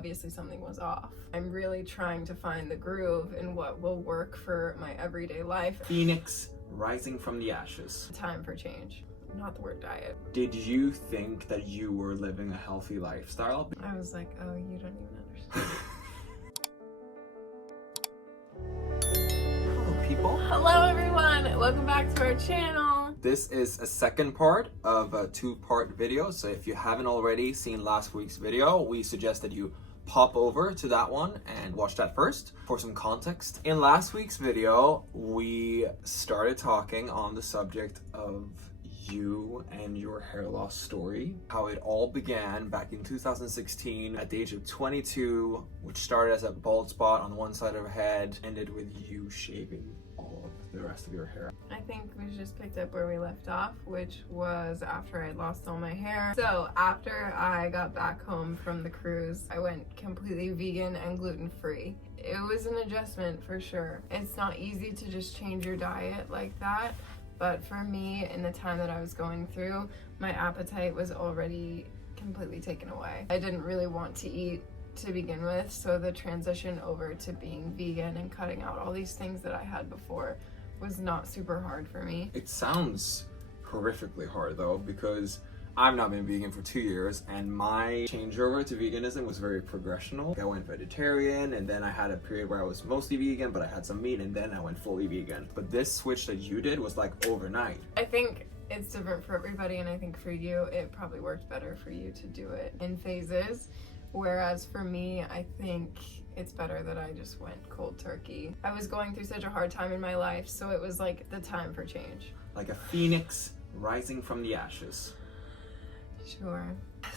obviously something was off. I'm really trying to find the groove in what will work for my everyday life. Phoenix rising from the ashes. Time for change, not the word diet. Did you think that you were living a healthy lifestyle? I was like, oh, you don't even understand. Hello, people. Hello, everyone. Welcome back to our channel. This is a second part of a two-part video. So if you haven't already seen last week's video, we suggest that you pop over to that one and watch that first for some context. In last week's video, we started talking on the subject of you and your hair loss story, how it all began back in 2016 at the age of 22, which started as a bald spot on one side of your head, ended with you shaving all of the rest of your hair. I think we just picked up where we left off, which was after I lost all my hair. So after I got back home from the cruise, I went completely vegan and gluten-free. It was an adjustment for sure. It's not easy to just change your diet like that. But for me, in the time that I was going through, my appetite was already completely taken away. I didn't really want to eat to begin with, so the transition over to being vegan and cutting out all these things that I had before was not super hard for me. It sounds horrifically hard though, because I've not been vegan for 2 years, and my changeover to veganism was very progressional. I went vegetarian, and then I had a period where I was mostly vegan, but I had some meat, and then I went fully vegan. But this switch that you did was like overnight. I think it's different for everybody, and I think for you, it probably worked better for you to do it in phases. Whereas for me, I think it's better that I just went cold turkey. I was going through such a hard time in my life, so it was like the time for change. Like a phoenix rising from the ashes. Sure.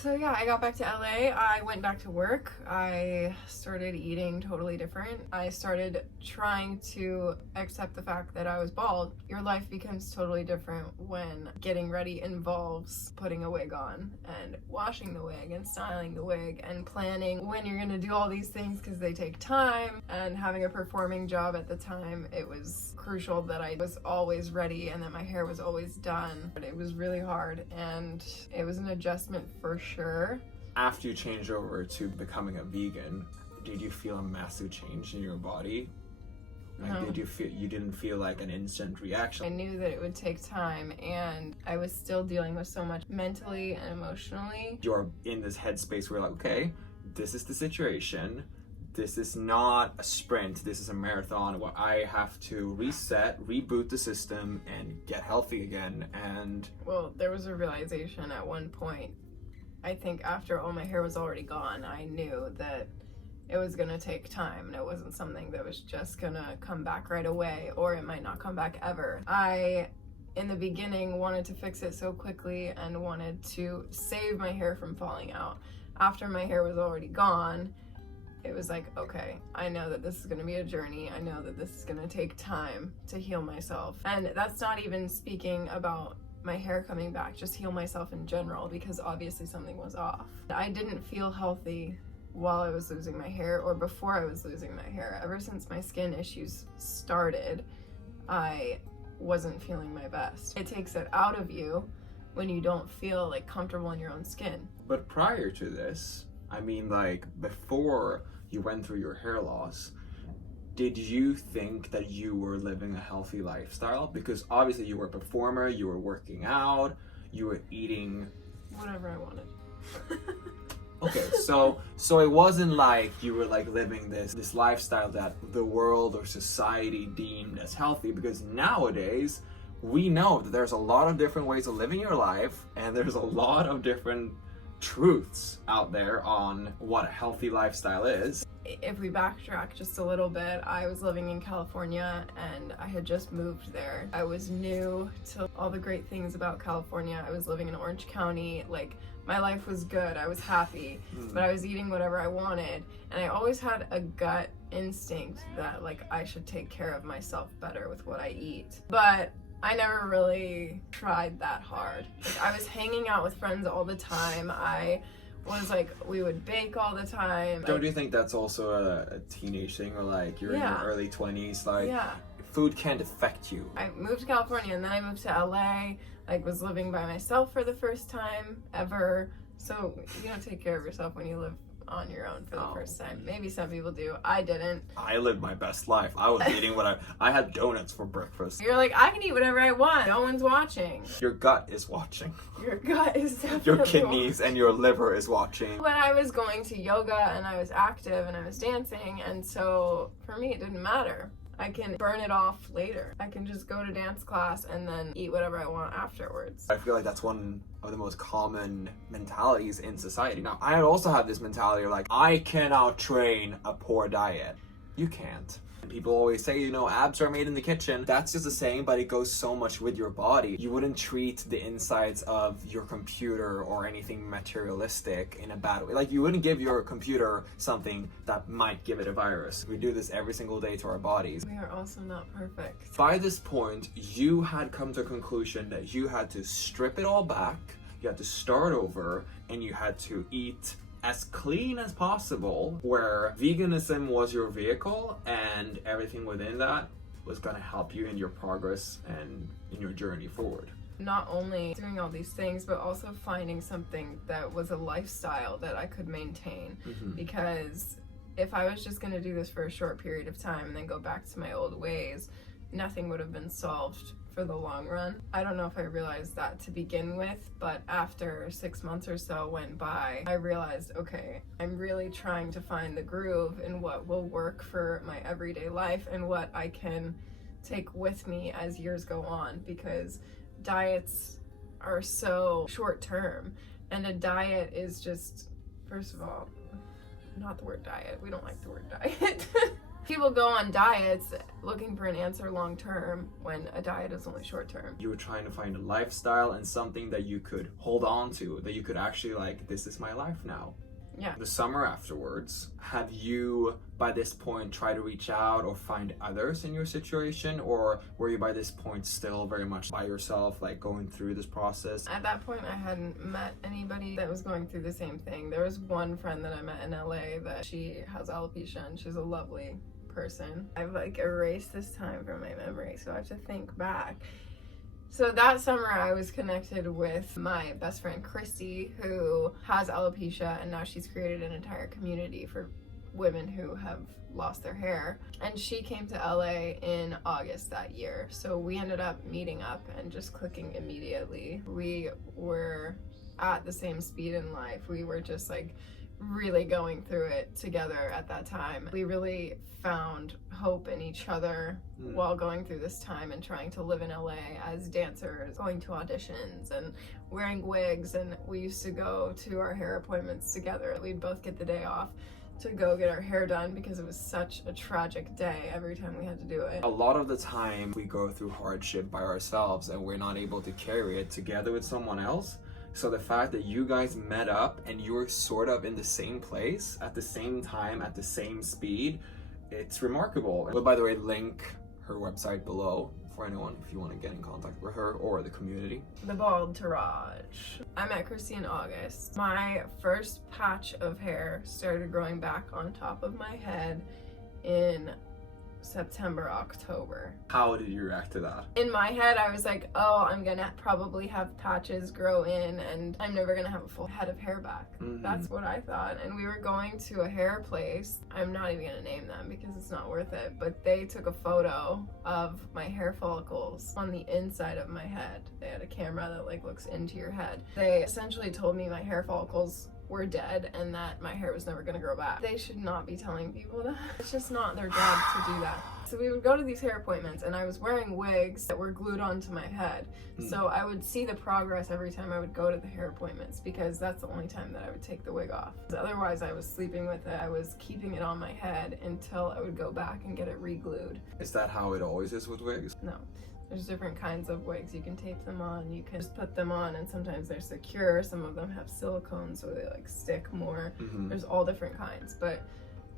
So yeah, I got back to LA. I went back to work. I started eating totally different. I started trying to accept the fact that I was bald. Your life becomes totally different when getting ready involves putting a wig on and washing the wig and styling the wig and planning when you're gonna do all these things because they take time. And having a performing job at the time, it was crucial that I was always ready and that my hair was always done. But it was really hard, and it was an adjustment for sure. After you changed over to becoming a vegan, did you feel a massive change in your body? Like, No. did you didn't feel like an instant reaction? I knew that it would take time, and I was still dealing with so much mentally and emotionally. You're in this headspace where you're like, okay, this is the situation. This is not a sprint, this is a marathon where I have to reset, reboot the system, and get healthy again. And Well, there was a realization at one point. I think after all my hair was already gone, I knew that it was gonna take time, and it wasn't something that was just gonna come back right away, or it might not come back ever. I, in the beginning, wanted to fix it so quickly and wanted to save my hair from falling out. After my hair was already gone, it was like, okay, I know that this is gonna be a journey. I know that this is gonna take time to heal myself. And that's not even speaking about my hair coming back, just heal myself in general, because obviously something was off. I didn't feel healthy while I was losing my hair or before I was losing my hair. Ever since my skin issues started, I wasn't feeling my best. It takes it out of you when you don't feel like comfortable in your own skin. but prior to this, I mean, like before you went through your hair loss, did you think that you were living a healthy lifestyle? Because obviously you were a performer, you were working out, you were eating Whatever I wanted. okay, so it wasn't like you were like living this lifestyle that the world or society deemed as healthy, because nowadays we know that there's a lot of different ways of living your life, and there's a lot of different truths out there on what a healthy lifestyle is. If we backtrack just a little bit, I was living in California and I had just moved there. I was new to all the great things about California. I was living in Orange County. Like, my life was good. I was happy, but I was eating whatever I wanted. And I always had a gut instinct that like I should take care of myself better with what I eat. But I never really tried that hard. Like, I was hanging out with friends all the time. I was like, we would bake all the time. Don't you think that's also a teenage thing, or like you're in your early 20s, like food can't affect you? I moved to California and then I moved to LA, like was living by myself for the first time ever. So you don't take care of yourself when you live on your own for the first time. Maybe some people do. I didn't. I lived my best life. I was eating what I had donuts for breakfast. You're like, I can eat whatever I want. No one's watching. Your gut is watching. Your gut is definitely Your kidneys and your liver is watching. When I was going to yoga and I was active and I was dancing, and so for me it didn't matter. I can burn it off later. I can just go to dance class and then eat whatever I want afterwards. I feel like that's one of the most common mentalities in society. Now, I also have this mentality of like, I can outtrain a poor diet. You can't. People always say, you know, abs are made in the kitchen. That's just a saying, but it goes so much with your body. You wouldn't treat the insides of your computer or anything materialistic in a bad way. Like, you wouldn't give your computer something that might give it a virus. We do this every single day to our bodies. We are also not perfect. By this point, you had come to a conclusion that you had to strip it all back, you had to start over, and you had to eat as clean as possible, where veganism was your vehicle and everything within that was going to help you in your progress and in your journey forward. Not only doing all these things, but also finding something that was a lifestyle that I could maintain. Because if I was just going to do this for a short period of time and then go back to my old ways, nothing would have been solved for the long run. I don't know if I realized that to begin with, but after 6 months or so went by, I realized, okay, I'm really trying to find the groove in what will work for my everyday life and what I can take with me as years go on, because diets are so short term, and a diet is just, first of all, not the word diet. We don't like the word diet. People go on diets looking for an answer long term when a diet is only short term. You were trying to find a lifestyle and something that you could hold on to, that you could actually like, this is my life now. Yeah. The summer afterwards, have you by this point tried to reach out or find others in your situation, or were you by this point still very much by yourself, like going through this process? At that point, I hadn't met anybody that was going through the same thing. There was one friend that I met in LA that she has alopecia, and she's a lovely person. I've like erased this time from my memory, so I have to think back. So that summer I was connected with my best friend Christy, who has alopecia, and now she's created an entire community for women who have lost their hair. And she came to LA in August that year. So we ended up meeting up and just clicking immediately. We were at the same speed in life. We were just like really going through it together at that time. We really found hope in each other while going through this time and trying to live in LA as dancers, going to auditions and wearing wigs. And we used to go to our hair appointments together. We'd both get the day off to go get our hair done because it was such a tragic day every time we had to do it. A lot of the time we go through hardship by ourselves and we're not able to carry it together with someone else. So the fact that you guys met up and you were sort of in the same place at the same time, at the same speed, it's remarkable. We'll, by the way, link her website below for anyone if you want to get in contact with her or the community. The Bald Tourage. I met Christy in August. My first patch of hair started growing back on top of my head in September, October. How did you react to that? In my head, I was like, oh, I'm gonna probably have patches grow in and I'm never gonna have a full head of hair back. That's what I thought. And we were going to a hair place. I'm not even gonna name them because it's not worth it, but they took a photo of my hair follicles on the inside of my head. They had a camera that like looks into your head. They essentially told me my hair follicles were dead and that my hair was never gonna grow back. They should not be telling people that. It's just not their job to do that. So we would go to these hair appointments and I was wearing wigs that were glued onto my head. So I would see the progress every time I would go to the hair appointments because that's the only time that I would take the wig off. Otherwise I was sleeping with it. I was keeping it on my head until I would go back and get it re-glued. Is that how it always is with wigs? No. There's different kinds of wigs. You can tape them on, you can just put them on, and sometimes they're secure. Some of them have silicone so they like stick more. There's all different kinds. But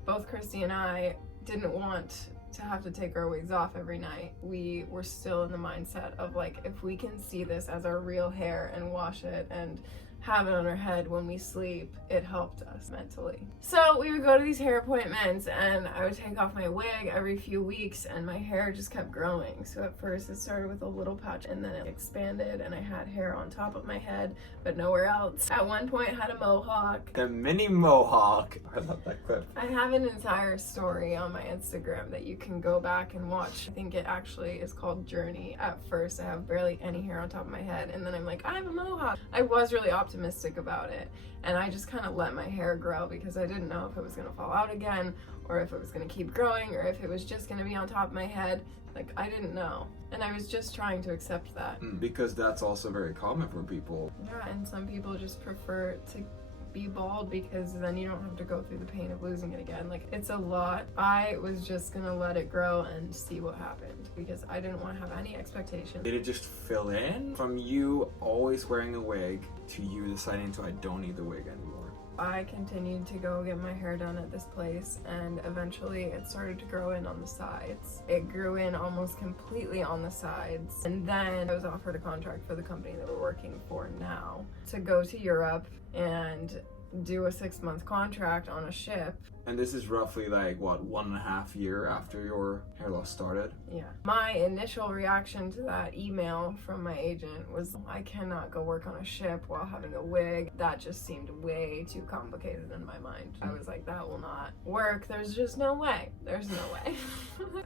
both Christy and I didn't want to have to take our wigs off every night. We were still in the mindset of like, if we can see this as our real hair and wash it and have it on our head when we sleep, it helped us mentally. So we would go to these hair appointments and I would take off my wig every few weeks and my hair just kept growing. So at first it started with a little patch and then it expanded and I had hair on top of my head but nowhere else. At one point I had a mohawk. The mini mohawk. I love that clip. I have an entire story on my Instagram that you can go back and watch. I think it actually is called Journey. At first I have barely any hair on top of my head and then I'm like, I have a mohawk. I was really optimistic about it and I just kind of let my hair grow because I didn't know if it was going to fall out again or if it was going to keep growing or if it was just going to be on top of my head. Like, I didn't know and I was just trying to accept that. Because that's also very common for people. Yeah, and some people just prefer to be bald because then you don't have to go through the pain of losing it again. Like, it's a lot. I was just gonna let it grow and see what happened because I didn't want to have any expectations. Did it just fill in from you always wearing a wig to you deciding to, I don't need the wig anymore? I continued to go get my hair done at this place and eventually it started to grow in on the sides. It grew in almost completely on the sides, and then I was offered a contract for the company that we're working for now to go to Europe and do a 6-month contract on a ship. And this is roughly like, what, 1.5 years after your hair loss started? Yeah. My initial reaction to that email from my agent was, I cannot go work on a ship while having a wig. That just seemed way too complicated in my mind. I was like, that will not work. There's just no way. There's no way.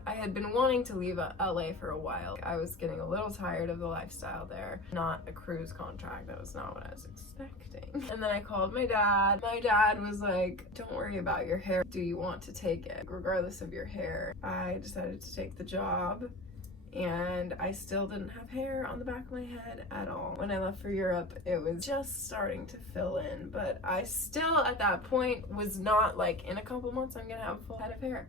I had been wanting to leave LA for a while. I was getting a little tired of the lifestyle there. Not a cruise contract. That was not what I was expecting. And then I called my dad. My dad was like, don't worry about your hair. Do you want to take it regardless of your hair? I decided to take the job and I still didn't have hair on the back of my head at all. When I left for Europe, it was just starting to fill in, but I still at that point was not like, in a couple months I'm gonna have a full head of hair.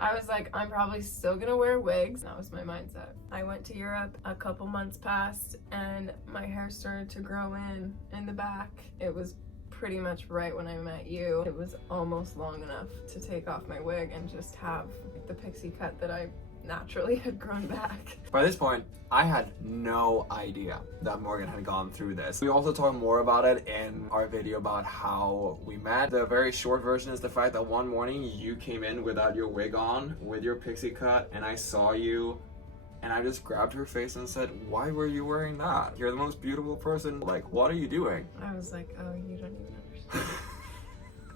I was like, I'm probably still gonna wear wigs. That was my mindset. I went to Europe, a couple months passed and my hair started to grow in the back. It was pretty much right when I met you. It was almost long enough to take off my wig and just have the pixie cut that I naturally had grown back. By this point, I had no idea that Morgan had gone through this. We also talked more about it in our video about how we met. The very short version is the fact that one morning you came in without your wig on, with your pixie cut, and I saw you and I just grabbed her face and said, why were you wearing that? You're the most beautiful person. Like, what are you doing? I was like, oh, you don't even understand.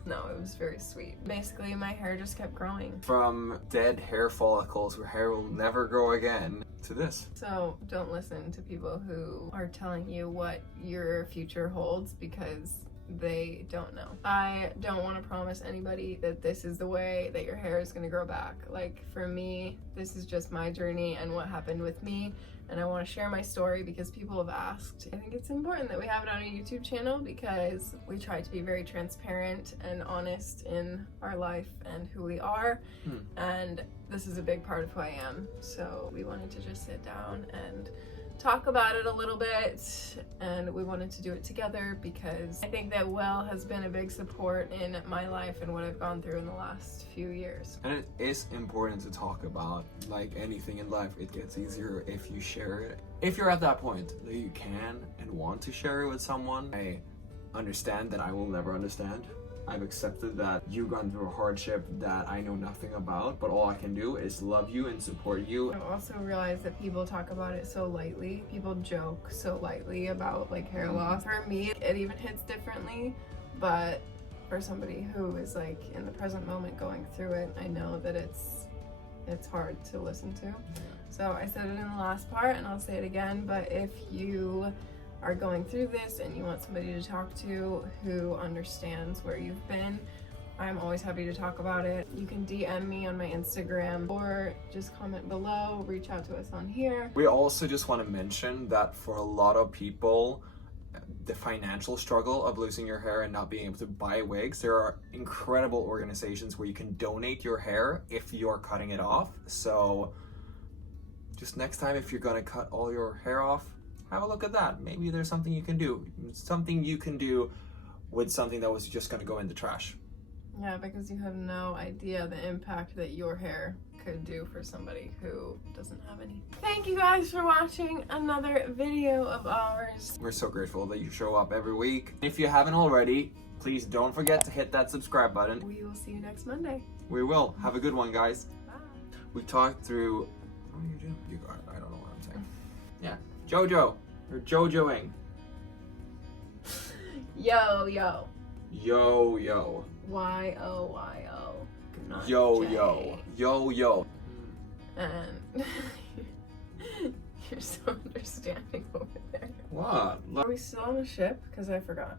No, it was very sweet. Basically, my hair just kept growing. From dead hair follicles where hair will never grow again to this. So don't listen to people who are telling you what your future holds because they don't know. I don't want to promise anybody that this is the way that your hair is going to grow back. Like, for me, this is just my journey and what happened with me, and I want to share my story because people have asked. I think it's important that we have it on a YouTube channel because we try to be very transparent and honest in our life and who we are, and this is a big part of who I am. So we wanted to just sit down and talk about it a little bit, and we wanted to do it together because I think that Will has been a big support in my life and what I've gone through in the last few years. And it is important to talk about. Like anything in life, it gets easier if you share it. If you're at that point that you can and want to share it with someone, I understand that I will never understand. I've accepted that you've gone through a hardship that I know nothing about, but all I can do is love you and support you. I've also realized that people talk about it so lightly. People joke so lightly about like hair loss. For me, it even hits differently, but for somebody who is like in the present moment going through it, I know that it's hard to listen to. So I said it in the last part and I'll say it again, but if you are going through this and you want somebody to talk to who understands where you've been, I'm always happy to talk about it. You can DM me on my Instagram or just comment below, reach out to us on here. We also just want to mention that for a lot of people, the financial struggle of losing your hair and not being able to buy wigs, there are incredible organizations where you can donate your hair if you're cutting it off. So just next time, if you're gonna cut all your hair off, have a look at that. Maybe there's something you can do. Something you can do with something that was just gonna go in the trash. Yeah, because you have no idea the impact that your hair could do for somebody who doesn't have any. Thank you guys for watching another video of ours. We're so grateful that you show up every week. If you haven't already, please don't forget to hit that subscribe button. We will see you next Monday. We will. Have a good one, guys. Bye. We talked through... What are you doing? I don't know what I'm saying. Yeah. Jojo. You're Jojoing. Yo, yo. Yo, yo. Y-O-Y-O. Not Yo, J. yo. Yo, yo. And you're so understanding over there. What? Are we still on a ship? Because I forgot.